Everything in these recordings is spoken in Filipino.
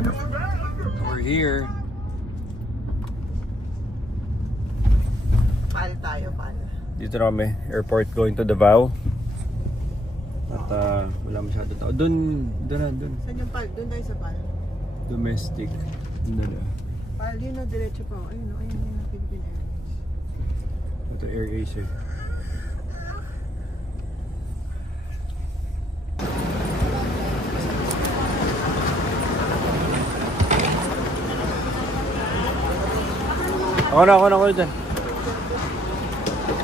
We're here. Paal tayo, paal. Dito na kami, airport going to Davao. At wala masyado tao. Doon. Saan yung paal? Doon tayo sa paal. Domestic. Doon na. Paal, yun o, diretso pa. Ayun o, Philippine Airlines. Ito Air Asia. Ako na dyan.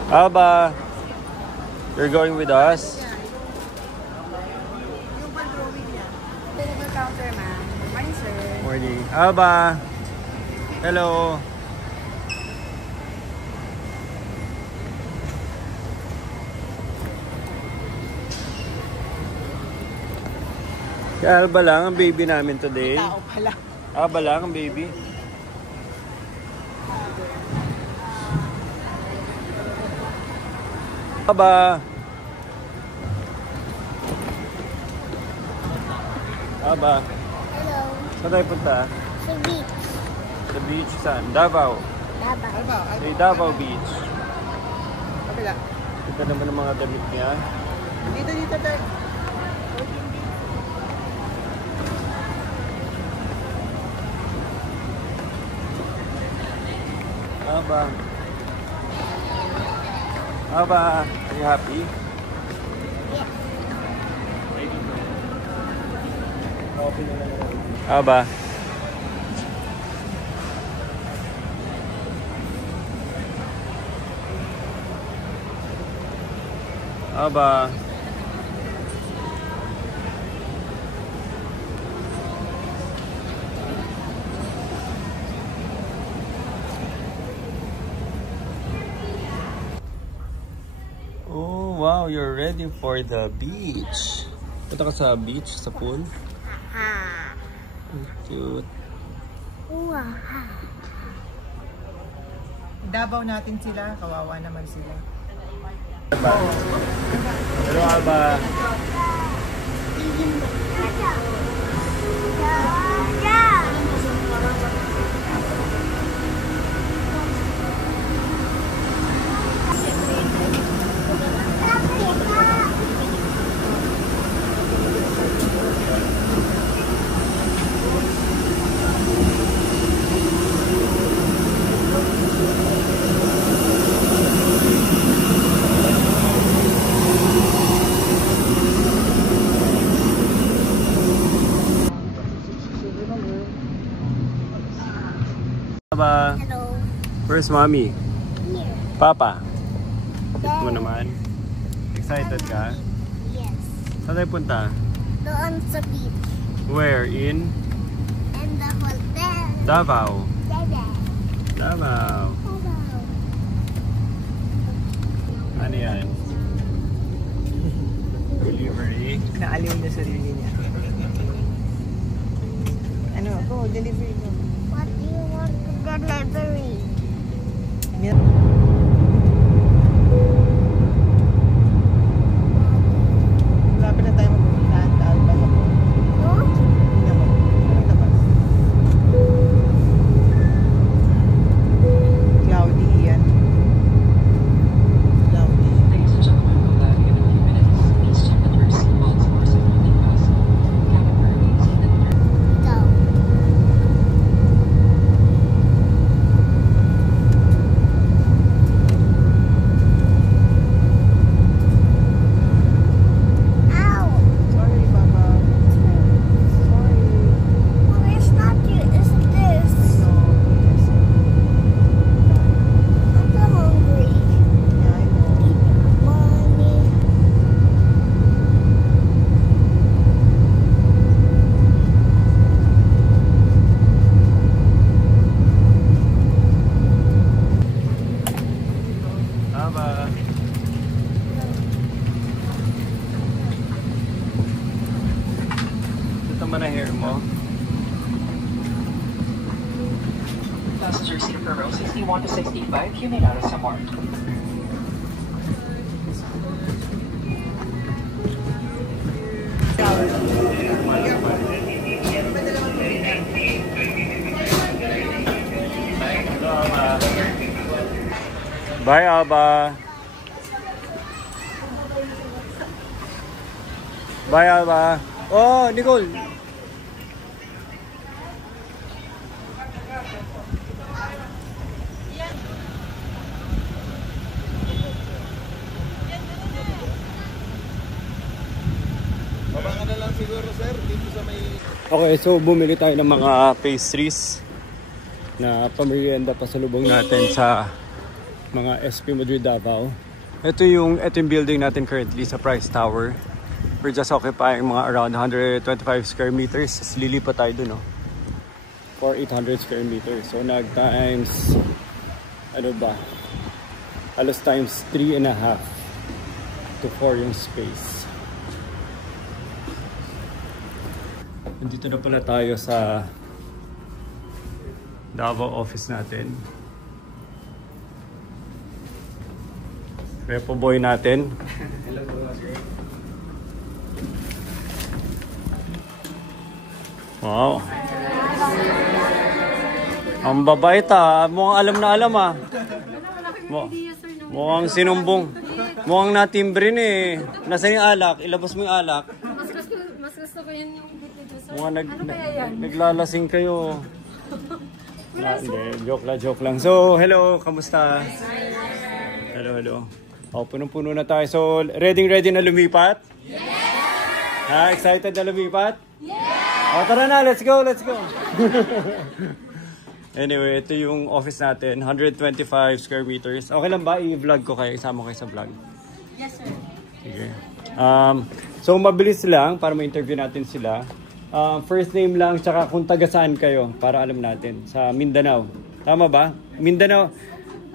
Aba, you're going with us? Yung pan-drawing niya. Deliver counter, ma'am. Good morning, sir. Morning. Aba. Hello. Kaya Alba lang ang baby namin today. Tao pala. Alba lang ang baby. Aba. Aba. Hello. Saan tayo punta? Sa beach. Sa beach saan? Davao. Davao. Sa Davao Beach. Kapila. Ito naman ang mga damit niya. Dito tayo. Aba. Aba. Are you happy? Yes. Aba. Aba. Oh, wow, you're ready for the beach. Punta ka sa beach, sa pool. Cute. Davao natin sila. Kawawa naman sila. Hello, Aba. Aba. Hello. Where's mommy? Here. Papa. Ito mo naman. Excited ka? Yes. Saan tayo punta? Doon sa beach. Where? In? And the hotel. Davao. Davao. Davao. Ano yan? Delivery. Naaliw na sarili niya. Ano? Go, delivery mo. What do you want to delivery? Lapit na tayo magpuntahan. Taal pa lang. No? Hindi naman. Anong labas? Cloudy yan. Cloudy. Ladies and gentlemen, we'll land in a few minutes. Please check that your seatbelts are securely fastened. Cabin crew needs to Go. Ow. Sorry, Papa. Sorry. Well, it's not you, it's this. No, yes. I'm so hungry. Yeah, I know. Mommy. Aba. Ito naman ang hair mo. Passenger seat for row 61 to 65. You may notice some more. Bye, Alba. Bye, Alba. Oh, Nicole. Okay, so bumili tayo ng mga pastries na pamerienda pa sa lubong natin sa mga SP Madrid Davao. Ito yung building natin currently sa Price Tower. We're just occupying mga around 125 square meters. Lilipat tayo dun, no? For 800 square meters. So nag times, ano ba? Halos times 3.5 to 4 yung space. Nandito na pala tayo sa Davao office natin. Repo boy natin. Wow. Ang babait ah. Mukhang alam na alam ah. Mukhang sinumbong. Mukhang natimbre eh. Nasaan yung alak? Ilabas mo yung alak. Mas gusto ko yun yung video, sir. Mukhang naglalasing kayo. Hindi, joke lang. So, hello, kamusta? Hello. Oh, punong-puno na tayo. So, ready na lumipat? Yes! Ha, excited na lumipat? Yes! Oh, tara na, let's go. Anyway, ito yung office natin, 125 square meters. Okay lang ba? I-vlog ko kayo, isama kayo sa vlog. Yes, sir. Sige. So, mabilis lang para ma-interview natin sila. First name lang, tsaka kung taga saan kayo para alam natin. Sa Mindanao. Tama ba? Mindanao.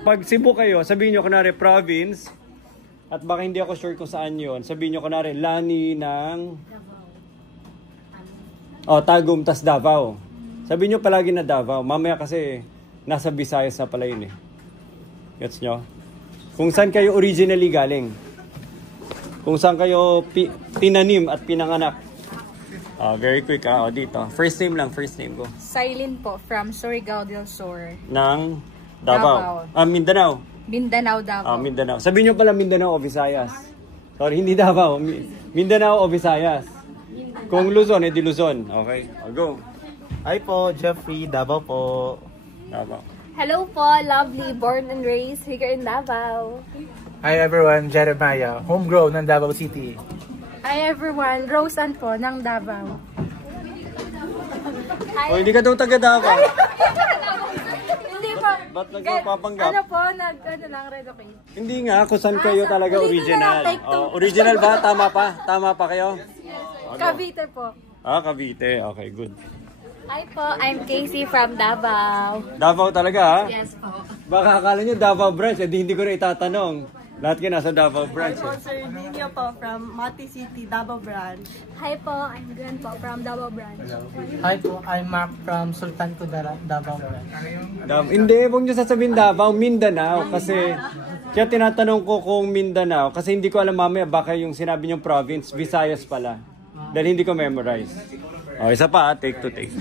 Pag Cebu kayo, sabihin nyo kunwari province. At baka hindi ako sure kung saan yun. Sabihin nyo kunwari Lani ng Tagum tas Davao. Sabihin nyo palagi na Davao. Mamaya kasi nasa Visayas na pala yun eh. Gets nyo? Kung saan kayo originally galing. Kung saan kayo tinanim at pinanganak. Very quick dito. First name ko. Silent po from Surigao del Sur. Ng Davao. Mindanao. Mindanao, Davao. Mindanao. Sabihin nyo pala Mindanao o Visayas. Sorry, hindi Davao. Mindanao o Visayas. Kung Luzon, edi Luzon. Okay, go. Hi po, Jeffrey, Davao po. Davao. Hello po, lovely, born and raised here in Davao. Hi everyone, Jeremiah, homegrown ng Davao City. Hi everyone, Roseanne po ng Davao. O, hindi ka daw taga Davao. Hindi po. Ba't nagpapanggap? Ano po, lang, relocate. Hindi nga, kung saan kayo talaga original. Take two. Original ba? Tama pa kayo? Cavite po. Cavite. Okay, good. Hi po, I'm Casey from Davao. Davao talaga ha? Yes po. Baka akala nyo Davao branch, hindi ko na itatanong. Lahat kayo nasa Davao branch. Hi po, Sir Nino po from Mati City, Davao branch. Hi po, I'm Gwen po from Davao branch. Hi po, I'm Mark from Sultan Kudarat, Davao branch. Hindi, huwag nyo sasabihin Davao, Mindanao. Kasi, kaya tinatanong ko kung Mindanao. Kasi hindi ko alam mamaya baka yung sinabi nyong province, Visayas pala. Dahil hindi ko memorize. Isa pa, take two. Take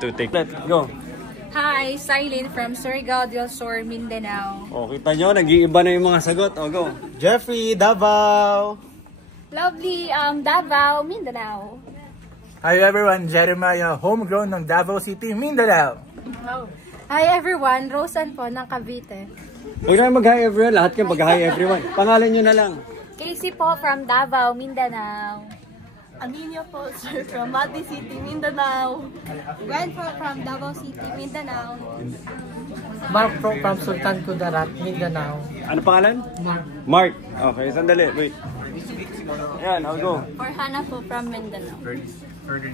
two. Let's go. Hi, Silent from Surigao del Sur, Mindanao. Kita nyo, nag-iiba na yung mga sagot. Go. Jeffrey, Davao. Lovely, Davao, Mindanao. Hi everyone, Jeremiah, homegrown ng Davao City, Mindanao. Hi everyone, Roseanne po ng Cavite. Huwag na mag-hi everyone, lahat kayo mag-hi everyone. Pangalan nyo na lang. Casey po from Davao, Mindanao. Aminio po, sir, from Mati City, Mindanao. Gwen po from Davao City, Mindanao. Mark po from Sultan Kudarat, Mindanao. Ano pangalan? Mark. Okay, sandali. Wait. Ayan, I'll go. Orhana po from Mindanao.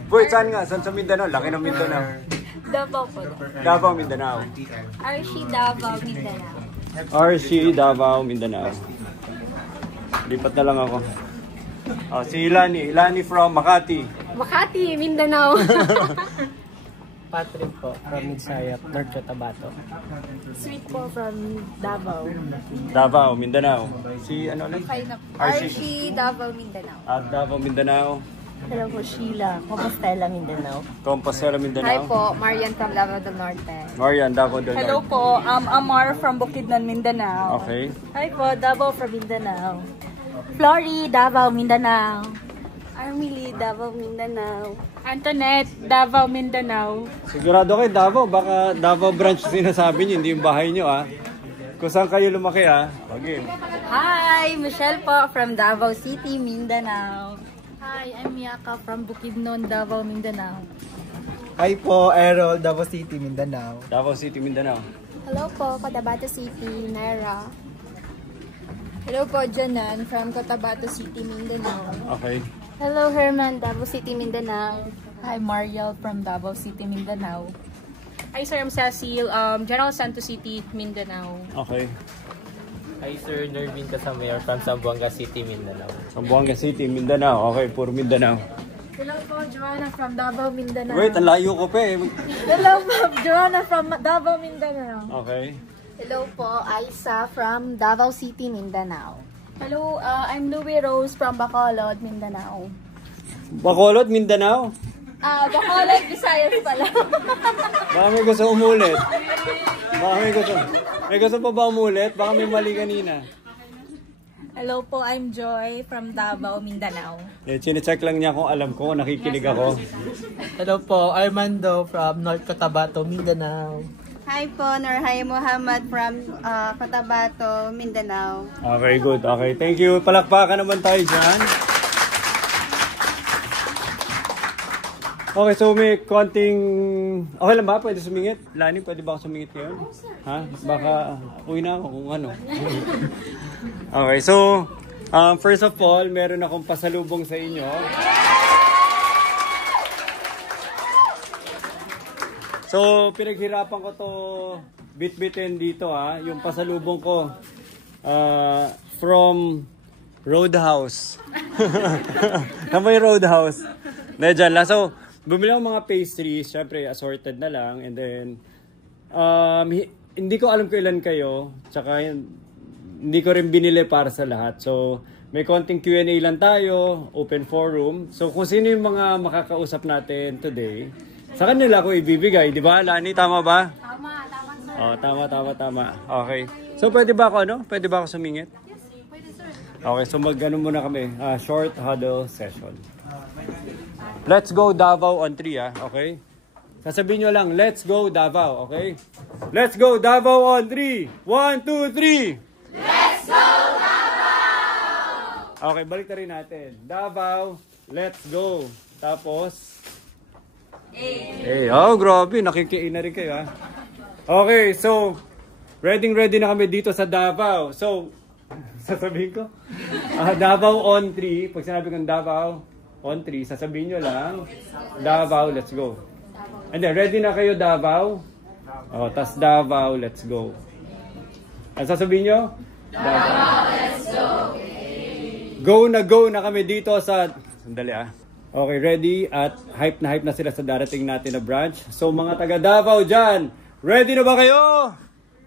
Wait, saan nga? Saan sa Mindanao? Laki ng Mindanao. Davao po. Davao, Mindanao. Archie, Davao, Mindanao. RC, Davao, Mindanao. Lipat na lang ako. Si Ilani from Makati. Makati, Mindanao. Patrick po from Midsayap, North Cotabato. Sweet po from Davao. Davao, Mindanao. Si ano ulit? Archie, Davao, Mindanao. Davao, Mindanao. Hello po, Sheila. Compostela, Mindanao. Compostela, Mindanao. Hi po, Marian from Davao del Norte. Marian, Davao del Hello Norte. po, I'm Amar from Bukidnon, Mindanao. Okay. Hi po, Davao from Mindanao. Flory, Davao, Mindanao. Armily, Davao, Mindanao. Antoinette, Davao, Mindanao. Sigurado kayo Davao, baka Davao branch sinasabi niyo, hindi yung bahay niyo Kung saan kayo lumaki Okay. Hi, Michelle po from Davao City, Mindanao. Hi, I'm Miyaka from Bukidnon, Davao, Mindanao. Hi po, Errol, Davao City, Mindanao. Davao City, Mindanao. Hello po, Cotabato City, Naira. Hello po, Janan from Cotabato City, Mindanao. Okay. Hello, Herman, Davao City, Mindanao. Hi, Mariel from Davao City, Mindanao. Hi, sir, I'm Cecil, General Santos City, Mindanao. Okay. Hi Sir, Nervin Casamero from Zamboanga City, Mindanao. Zamboanga City, Mindanao. Okay, puro Mindanao. Hello po, Joanna from Davao, Mindanao. Wait, ang layo ko pa Hello po, Joanna from Davao, Mindanao. Okay. Hello po, Aisa from Davao City, Mindanao. Hello, I'm Louie Rose from Bacolod, Mindanao. Bacolod, Mindanao. Bacolod, Visayas pala. Baka may gusto umulit. Baka may gusto pa ba umulit? Baka may mali kanina. Hello po, I'm Joy from Davao, Mindanao. Chinecheck lang niya kung alam ko, nakikinig ako. Hello po, Armando from North Cotabato, Mindanao. Hi po, Norhay Muhammad from Cotabato, Mindanao. Okay, good. Okay, thank you. Palakpakan naman tayo dyan. Okay, so may konting... Okay lang ba? Pwede sumingit? Lani, pwede ba ako sumingit ngayon? Ha? Baka uwi na ako kung ano. Okay, so... first of all, meron akong pasalubong sa inyo. So, pinaghirapan ko to bit-bitin dito yung pasalubong ko from Roadhouse. Tama yung Roadhouse. Dyan lang. So, bumili ako mga pastries, syempre assorted na lang, and then hindi ko alam kung ilan kayo, tsaka hindi ko rin binili para sa lahat. So, may konting Q&A lang tayo, open forum. So, kung sino yung mga makakausap natin today, sa kanila ko ibibigay, di ba? Lani, tama ba? Tama sir. Oh, tama. Okay. So, pwede ba ako, Pwede ba ako sumingit? Yes, pwede sir. Okay, so muna kami. Short huddle session. Let's go Davao on 3, okay? Sasabihin nyo lang, let's go Davao, okay? Let's go Davao on 3. 1, 2, 3. Let's go Davao! Okay, balik na rin natin. Davao, let's go. Tapos, oh, grabe, nakikiin na rin kayo, Okay, so, ready na kami dito sa Davao. So, sasabihin ko, Davao on 3. Pag sinabi kong Davao on 3, sasabihin nyo lang, Davao, let's go. And then, ready na kayo, Davao? Tas Davao, let's go. Ang sasabihin nyo? Davao, let's go. Go na kami dito sa... Sandali Okay, ready? At hype na sila sa darating natin na branch. So, mga taga Davao dyan, ready na ba kayo?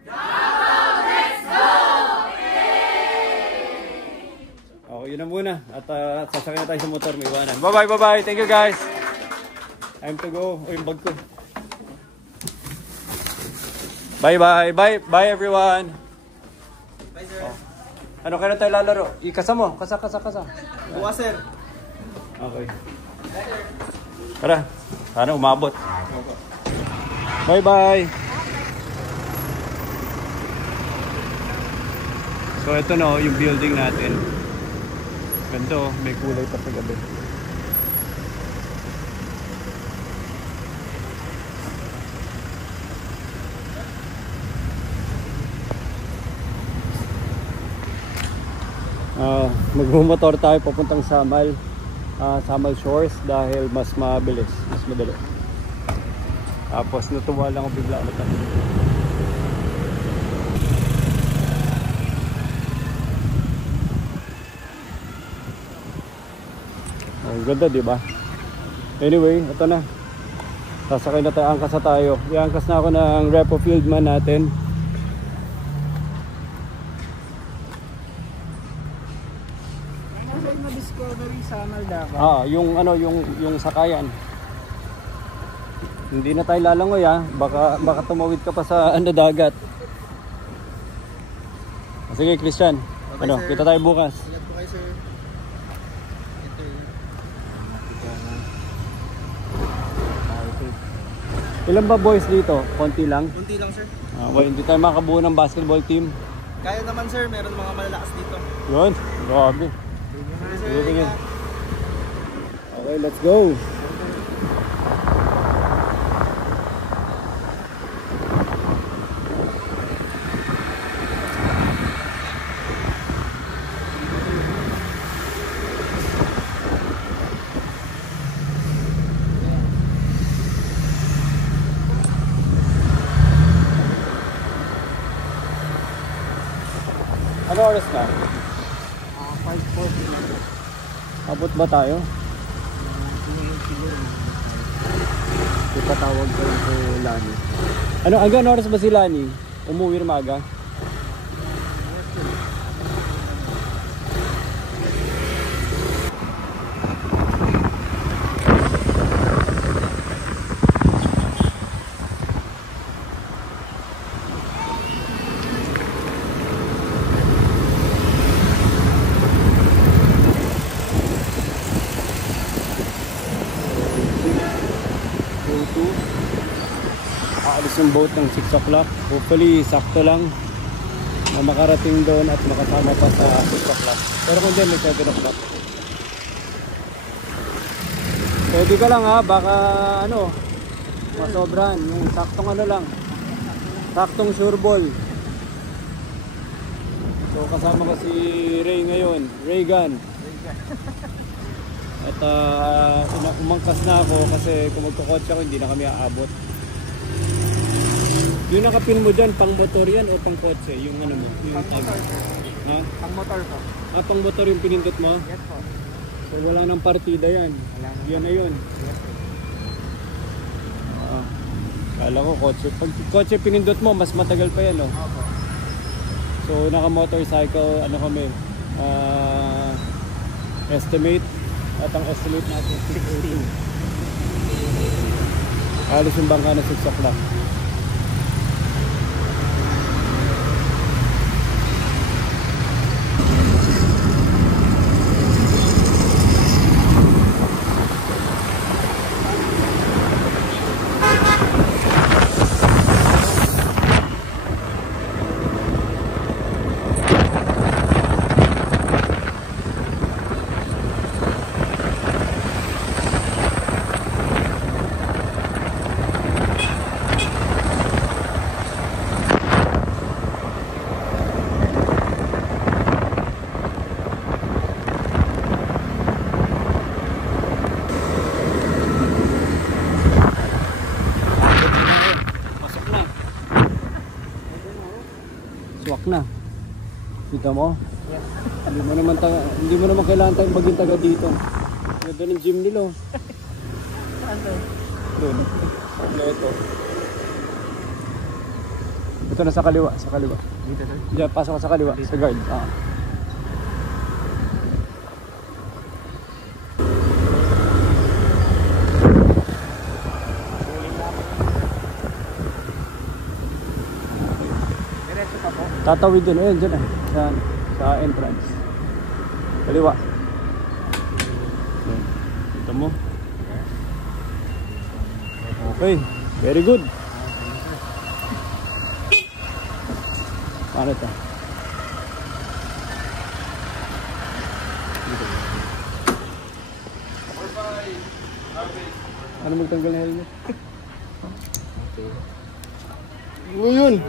Davao, let's go! Yun na muna. At sasakay na tayo sa motor. May iwanan. Bye-bye. Thank you, guys. Time to go. Yung bag ko. Bye-bye. Bye, everyone. Bye, sir. Ano kaya na tayo lalaro? Ikasa mo. Kasa. Bukas, sir. Okay. Tara. Sana umabot. Bye-bye. So, ito yung building natin. Ganda, may kulay pa sa gabi. Magmumotor tayo papuntang Samal Shores dahil mas mabilis, mas madali. Tapos natuwa lang ako bigla ulit. Ang ganda, di ba? Anyway, ito na. Sasakay na tayo, angkas na tayo. I-angkas na ako ng repo field man natin. sa Maldaca. Yung ano, yung sakayan. Hindi na tayo lalangoy baka tumawid ka pa sa dagat. Sige Christian, Okay, sir. kita tayo bukas. Ingat po kayo, sir. Ilan ba boys dito? Konti lang? Kunti lang, sir. Well, hindi tayo makabuo ng basketball team. Kaya naman, sir. Meron mga malalakas dito. Yun, grabe. Okay, sir. Sige. Okay, let's go. Ano oras na? 5:40. Abot ba tayo? Ipatawag ko yung kay Lani. Hanggang oras ba si Lani? Umuwi na maaga? Aalis yung boat ng 6 o'clock. Hopefully, sakto lang na makarating doon at makasama pa sa 6 o'clock. Pero kung din, may 7 o'clock. Pwede ka lang baka masobran. Yung saktong lang. Saktong sure ball. So, kasama ko si Ray ngayon. Raygan. At umangkas na ako kasi kung magkakotse ako, hindi na kami aabot. Yung nakapin mo dyan, pang motor yan o pang kotse? Yung mo? Yung Pang motor po. Ha? Pang motor po. Pang motor yung pinindot mo? Yes po. So wala nang partida yan. Yan na yun. Yes po. Kala ko kotse. Pag kotse pinindot mo, mas matagal pa yan, no? Opo. So naka-motorcycle, kami? Estimate. At ang estimate natin, 16. Alis yung bangka na 6 o'clock. Swak na. Kita mo? Yes. Hindi mo naman kailangan tayong maging taga dito. Ganda ng gym nila. Doon. Ito. Ito na sa kaliwa, Dito sir. Diyan, pasok ka sa kaliwa, sa guard. Diretso pa po. Tatawid dun, ayun, dyan sa entrance. Kaliwa. Ito mo. Okay, very good. Paano ito? Ano magtanggal na helmet? Ano yun?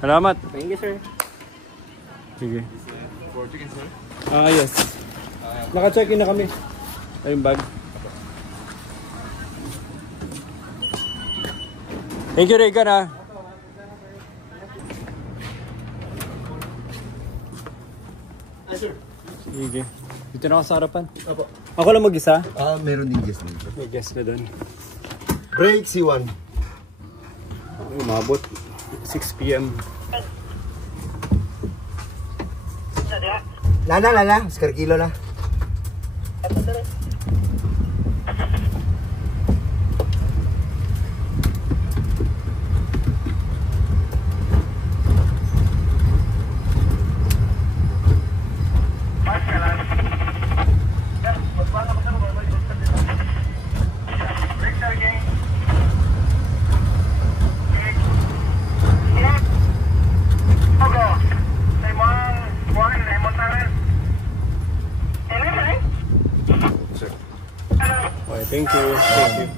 Salamat. Thank you sir. Sige. Yes. Naka-check-in na kami. Ayun bag. Thank you, Regan, ha. Sige. Dito na ako sa harapan. Apo. Ako lang mag-isa? Meron din guest dito. May guest na doon. Break C1. Umabot. 6 p.m. Lala, Oscar Kilo la. Okay, thank you. Thank you.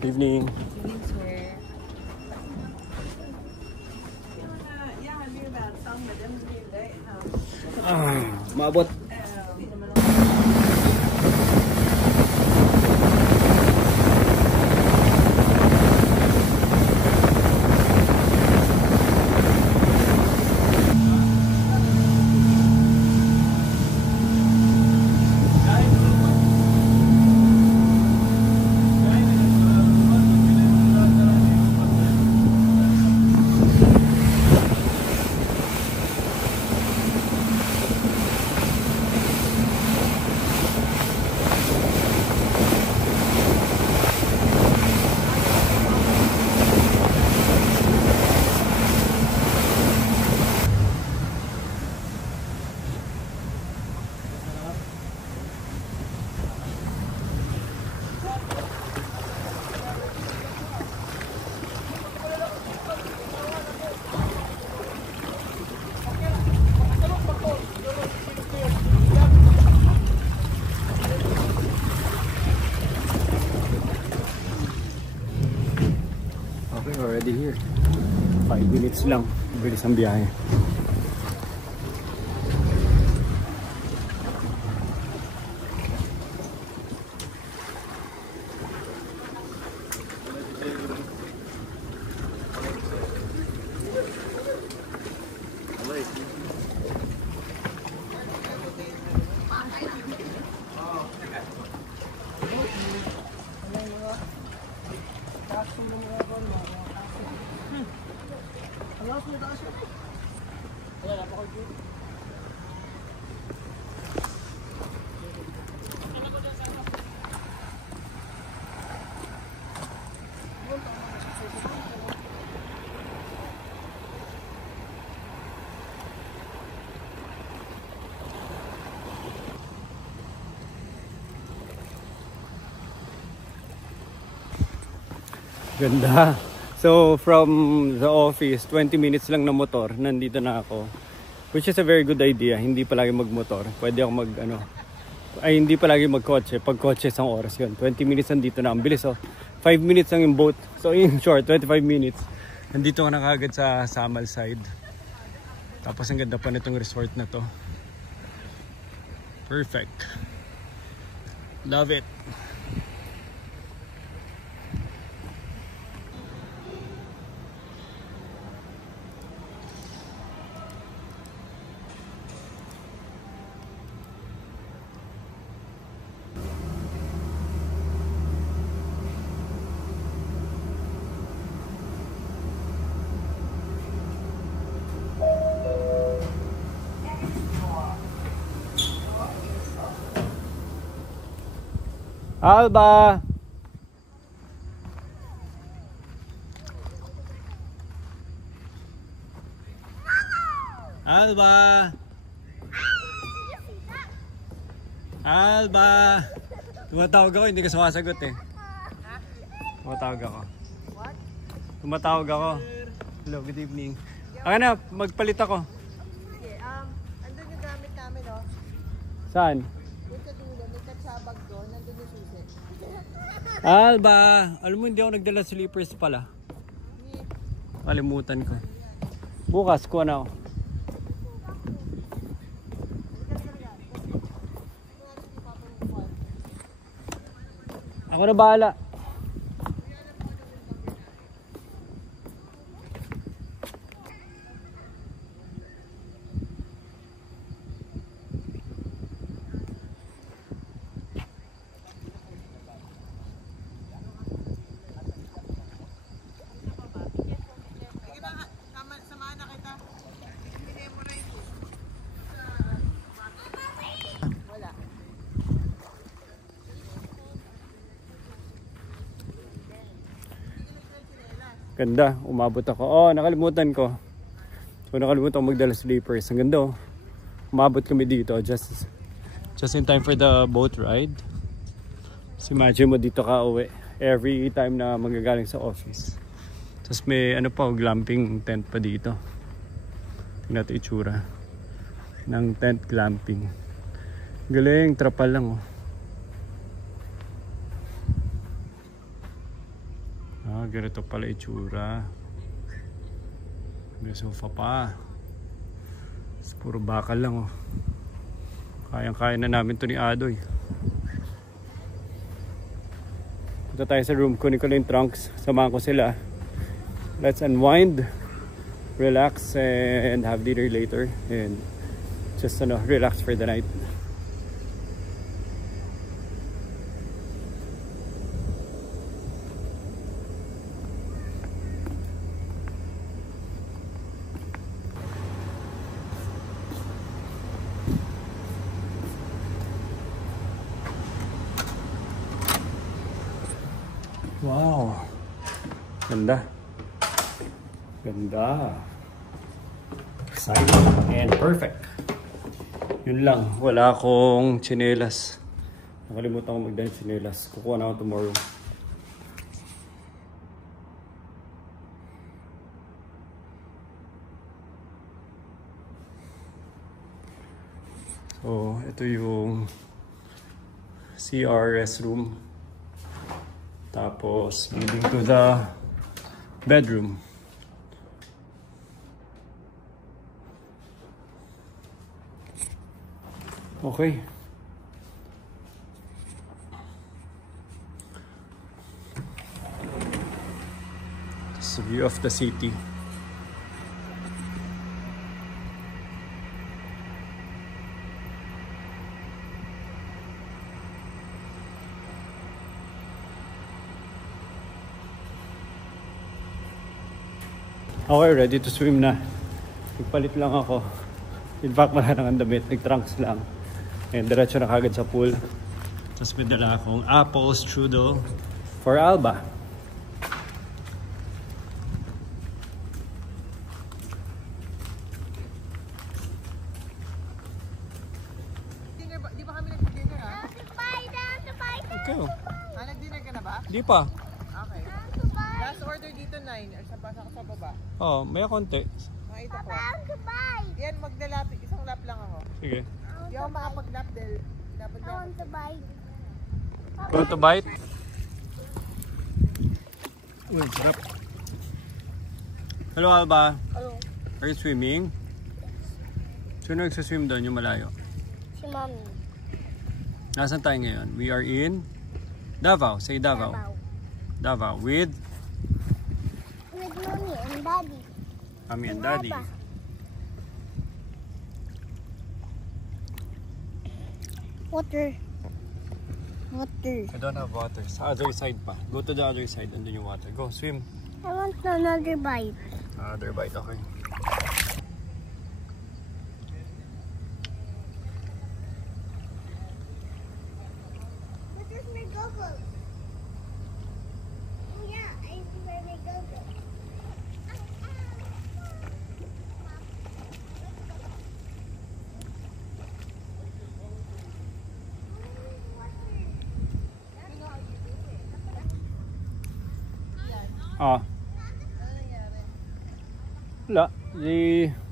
Evening. Maabot. Okay, already here. 5 minutes lang. Bilis ang biyahe. Ganda. So from the office, 20 minutes lang na motor, nandito na ako. Which is a very good idea. Hindi palagi magmotor. Pwede ako hindi palagi magkotse. Pag kotse, isang oras yun. 20 minutes nandito na. Ang bilis, oh. 5 minutes lang yung boat. So in short, 25 minutes. Nandito ka na kagad sa Samal side. Tapos ang ganda pa nitong resort na to. Perfect. Love it. Alba! Alba! Alba! Tumatawag ako, hindi ka sumasagot eh. Tumatawag ako. What? Tumatawag ako. Hello, good evening. Ako na, magpalit ako. Okay, andun yung gamit namin, oh. Saan? Yung sa dulo, may katsabag doon, nandun yung susi. Alba! Alam mo, hindi ako nagdala slippers pala. Kalimutan ko. Bukas, kuha na ako. Ako na bahala. Ganda, umabot ako. Oh, nakalimutan ko. So nakalimutan ko magdala sleepers. Ang ganda oh. Umabot kami dito. Just Just in time for the boat ride. So imagine mo dito ka uwi every time na magagaling sa office. Tapos may ano pa, glamping tent pa dito. Tingnan natin itsura ng tent glamping. Galing, trapal lang oh. Ganito pala itsura. May sofa pa. Puro bakal lang oh. Kayang-kaya na namin to ni Adoy. Punta tayo sa room. Kunin ko lang yung trunks. Samahan ko sila. Let's unwind, relax, and have dinner later. And just relax for the night. Wow, ganda. Ganda. Exciting and perfect. Yun lang, wala akong tsinelas. Nakalimutan ko magdala ng tsinelas. Kukuha na ako tomorrow. So, ito yung CRS room. Tapos, leading to the bedroom. Okay. This is a view of the city. Okay, ready to swim na. Nagpalit lang ako. In fact, wala nang damit. Nag-trunks lang. And diretso na kagad sa pool. Tapos may dala akong apple strudel for Alba. Di ba kami nag-dinner ah? Ikaw? Nag-dinner ka na ba? Di pa. Okay. Last order dito 9 or sa baba. Oh, may konti. Mga ito po. Yan, magdalap. Isang lap lang ako. Sige. Di ako makapag-lap dahil dapat lang. Want to bite? Uy, sarap. Hello, Alba. Hello. Are you swimming? Sino nagsaswim doon yung malayo? Si Mommy. Nasaan tayo ngayon? We are in Davao. Say Davao. Davao with Mommy and Daddy. Mommy and Daddy. Water. I don't have water. Sa other side pa. Go to the other side. Andun yung water. Go, swim. I want another bite. Another bite, okay. This is my goggles. Oh yeah, I wear my goggles. Ah. Wala.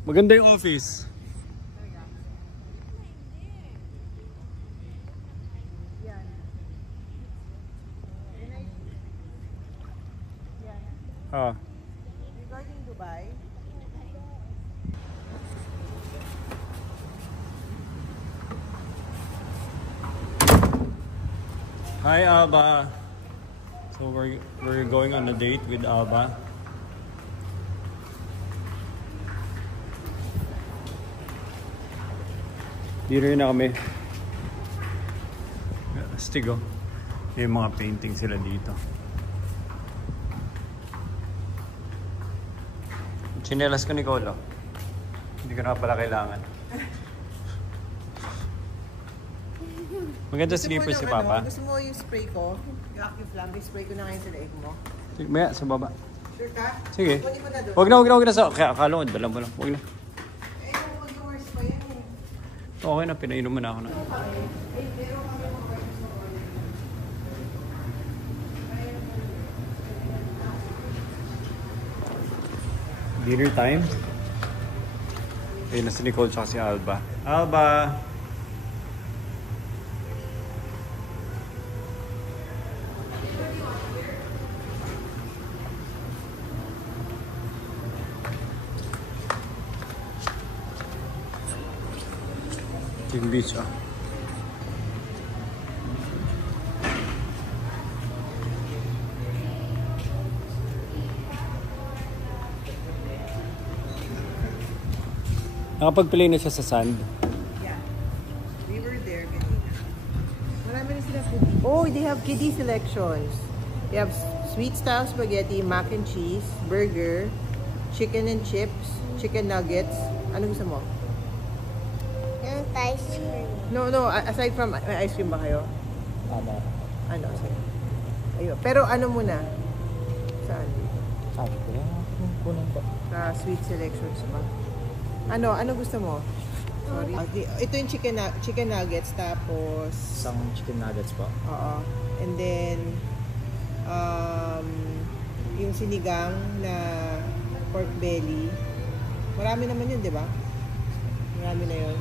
Maganda yung office. Ah. Regarding Dubai, Hi, Alba. So we're going on a date with Alba. Dito rin na kami. Stigo. Yung mga painting sila dito. Chinelas ko ni Colo. Hindi ko na pala kailangan. Maganda sleeper si Papa. Gusto mo yung spray ko? Yung active lamp, yung spray ko na ngayon sa leeg mo? Sige, maya, sa baba. Sure ka? Sige. Kunin mo na doon. Huwag na. Kaya akala ko, dala mo lang. Huwag na. Eh, yung mag-worst pa yan eh. Okay na, pinainom mo na ako na. Dinner time. Ayun na si Nicole tsaka si Alba. Alba! Yung beach ah. Nakapag-play na siya sa sand. Yeah. We were there kanina. Marami na sila food. Oh, they have kiddie selections. They have sweet style spaghetti, mac and cheese, burger, chicken and chips, chicken nuggets. Ano gusto mo? Yung ice cream. No. Aside from, may ice cream ba kayo? Ano? Aside. Ayun. Pero ano muna? Saan? Sabi ko lang, kunin ko. Sweet selections ba? Ano gusto mo? Sorry. Ito yung chicken nuggets, tapos... Isang chicken nuggets po. Oo. And then, yung sinigang na pork belly. Marami naman yun, di ba? Marami na yun.